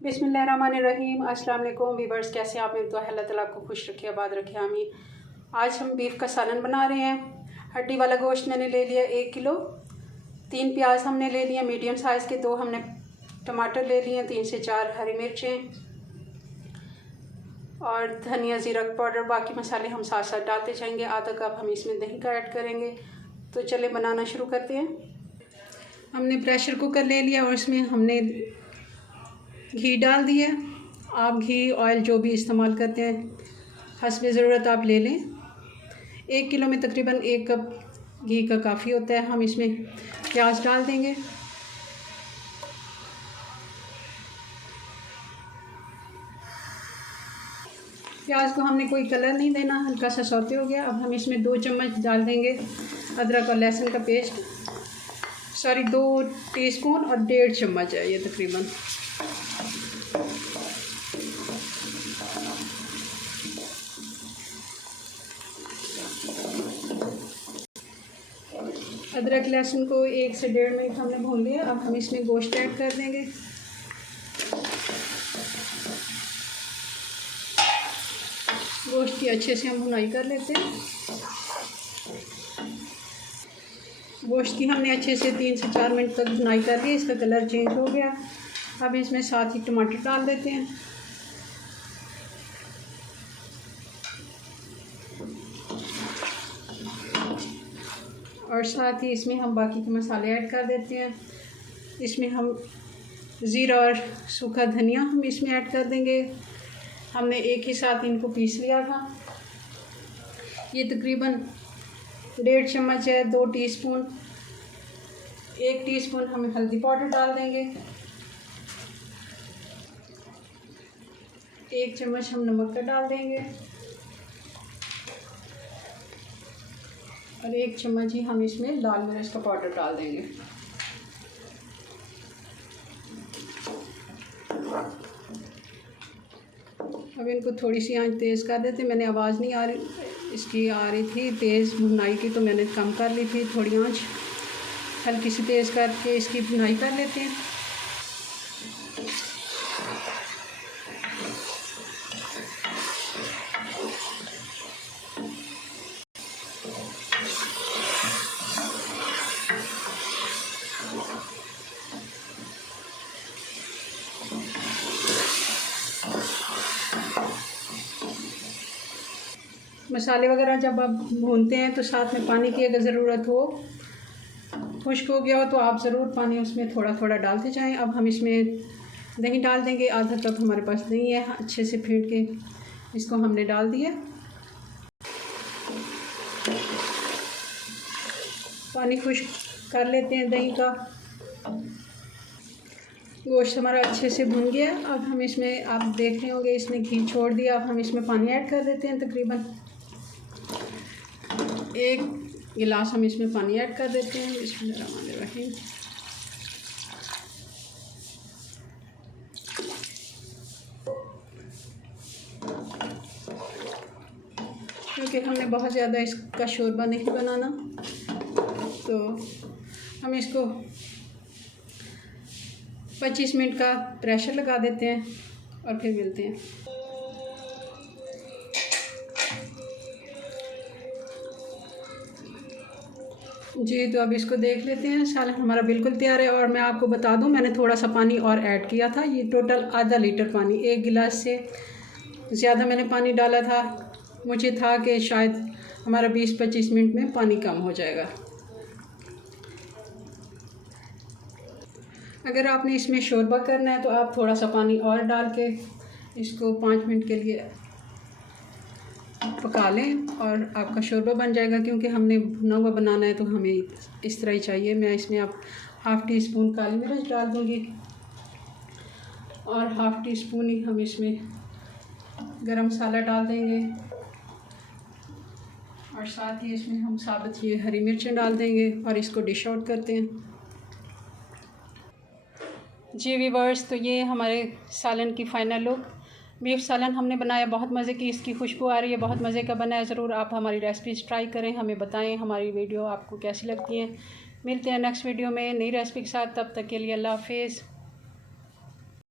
बिस्मिल्लाहिर्रहमानिर्रहीम। अस्सलाम वालेकुम वीवर्स, कैसे आप? मैं तो अल्लाह ताला आपको खुश रखे, आबाद रखे, आमीन। आज हम बीफ का सालन बना रहे हैं। हड्डी वाला गोश्त मैंने ले लिया 1 किलो। 3 प्याज हमने ले लिए मीडियम साइज़ के, 2 हमने टमाटर ले लिए, 3 से 4 हरी मिर्चें और धनिया ज़ीरा पाउडर। बाकी मसाले हम साथ साथ डालते जाएंगे। आधा कप हम इसमें दही का ऐड करेंगे। तो चले बनाना शुरू करते हैं। हमने प्रेशर कुकर ले लिया और इसमें हमने घी डाल दिया। आप घी ऑयल जो भी इस्तेमाल करते हैं हस्ब ज़रूरत आप ले लें। 1 किलो में तकरीबन 1 कप घी का काफ़ी होता है। हम इसमें प्याज डाल देंगे। प्याज को हमने कोई कलर नहीं देना, हल्का सा सौते हो गया। अब हम इसमें 2 चम्मच डाल देंगे अदरक और लहसुन का पेस्ट। 2 टीस्पून और 1.5 चम्मच है ये तकरीबन। अदरक लहसुन को 1 से 1.5 मिनट हमने भून लिया। अब हम इसमें गोश्त ऐड कर देंगे। गोश्त की अच्छे से हम भुनाई कर लेते हैं। गोश्त की हमने अच्छे से 3 से 4 मिनट तक भुनाई कर ली। इसका कलर चेंज हो गया। अब इसमें साथ ही टमाटर डाल देते हैं। और साथ ही इसमें हम बाकी के मसाले ऐड कर देते हैं। इसमें हम ज़ीरा और सूखा धनिया हम इसमें ऐड कर देंगे। हमने एक ही साथ इनको पीस लिया था। ये तकरीबन 1.5 चम्मच है। 2 टीस्पून, 1 टीस्पून हम हल्दी पाउडर डाल देंगे। 1 चम्मच हम नमक का डाल देंगे और 1 चम्मच ही हम इसमें लाल मिर्च का पाउडर डाल देंगे। अब इनको थोड़ी सी आंच तेज़ कर देते। मैंने आवाज़ नहीं आ रही थी तेज़ भुनाई की, तो मैंने कम कर ली थी। थोड़ी आंच हल्की सी तेज़ करके इसकी भुनाई कर लेते हैं। मसाले वगैरह जब आप भूनते हैं तो साथ में पानी की अगर ज़रूरत हो, खुश्क हो गया हो तो आप ज़रूर पानी उसमें थोड़ा थोड़ा डालते जाएं। अब हम इसमें दही डाल देंगे। आधा कप हमारे पास दही है, अच्छे से फेंट के इसको हमने डाल दिया। पानी खुश्क कर लेते हैं दही का। गोश्त हमारा अच्छे से भुन गया। अब हम इसमें, आप देख रहे होंगे इसने घी छोड़ दिया। अब हम इसमें पानी ऐड कर देते हैं। तकरीबन 1 गिलास हम इसमें पानी ऐड कर देते हैं। बिस्मिल्लाहिर्रहमानिर्रहीम। क्योंकि हमने बहुत ज़्यादा इसका शोरबा नहीं बनाना, तो हम इसको 25 मिनट का प्रेशर लगा देते हैं और फिर मिलते हैं। जी, तो अब इसको देख लेते हैं। सालन हमारा बिल्कुल तैयार है। और मैं आपको बता दूं, मैंने थोड़ा सा पानी और ऐड किया था। ये टोटल आधा लीटर पानी, 1 गिलास से ज़्यादा मैंने पानी डाला था। मुझे था कि शायद हमारा 20-25 मिनट में पानी कम हो जाएगा। अगर आपने इसमें शोरबा करना है तो आप थोड़ा सा पानी और डाल के इसको 5 मिनट के लिए पका लें और आपका शोरबा बन जाएगा। क्योंकि हमने भुना हुआ बनाना है तो हमें इस तरह ही चाहिए। मैं इसमें आप 1/2 टीस्पून काली मिर्च डाल दूँगी और 1/2 टीस्पून ही हम इसमें गरम मसाला डाल देंगे और साथ ही इसमें हम साबुत ये हरी मिर्चें डाल देंगे और इसको डिश आउट करते हैं। जी व्यूअर्स, तो ये हमारे सालन की फ़ाइनल लुक। बीफ सालन हमने बनाया, बहुत मज़े की इसकी खुशबू आ रही है, बहुत मज़े का बना है। ज़रूर आप हमारी रेसिपीज़ ट्राई करें, हमें बताएं हमारी वीडियो आपको कैसी लगती हैं। मिलते हैं नेक्स्ट वीडियो में नई रेसिपी के साथ। तब तक के लिए अल्लाह हाफिज़।